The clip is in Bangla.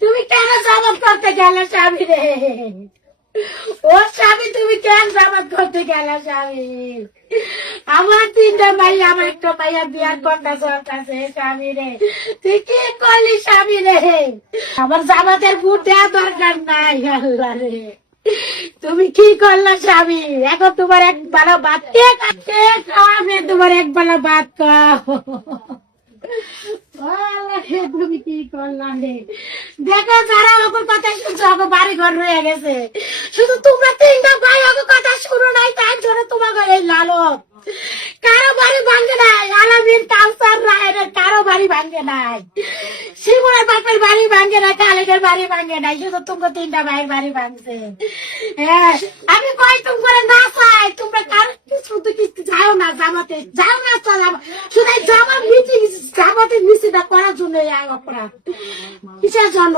তুমি কেন জামাত করতে গেলে স্বামী রে? ও স্বামী, তুমি কেন জামাত করতে গেলে স্বামী? আমার তিনটা ভাই, আমার একটা ভাইয়া বিয়ার কথা চলতেছে স্বামী রে। তুই কি করলি স্বামী রে? আমার জামাতের বুট দেওয়া দরকার নাই। আল্লাহ রে, তুমি কি করলা স্বামী? এখন তোমার এক বেলা ভাত কে খাওয়াবে? তোমার এক বেলা ভাত খাও। তুমি কি করলাম রে? দেখো, যারা ওর কথা শুনছো ওকে বাড়ি ঘর রয়ে গেছে, শুধু তোমরা তিনটা ভাই ওকে কথা শুনো নাই, তাই জন্য তোমাকে এই লালত। কারো বাড়ি ভাঙ্গে নাই, আলামিন কাউসার রায়ের কারো বাড়ি ভাঙ্গে নাই, শিমুলের বাপের বাড়ি ভাঙ্গে নাই, কালেদের বাড়ি ভাঙ্গে নাই, শুধু তোমরা তিনটা ভাইয়ের বাড়ি ভাঙছে। হ্যাঁ, আমি কই তোমরা না চাই, তোমরা কারো শুধু কিছু যাও না, জামাতে যাও না, চলো শুধু জামাত মিটিং, জামাতের মিছিলটা করার জন্য অপরাধ কিসের জন্য?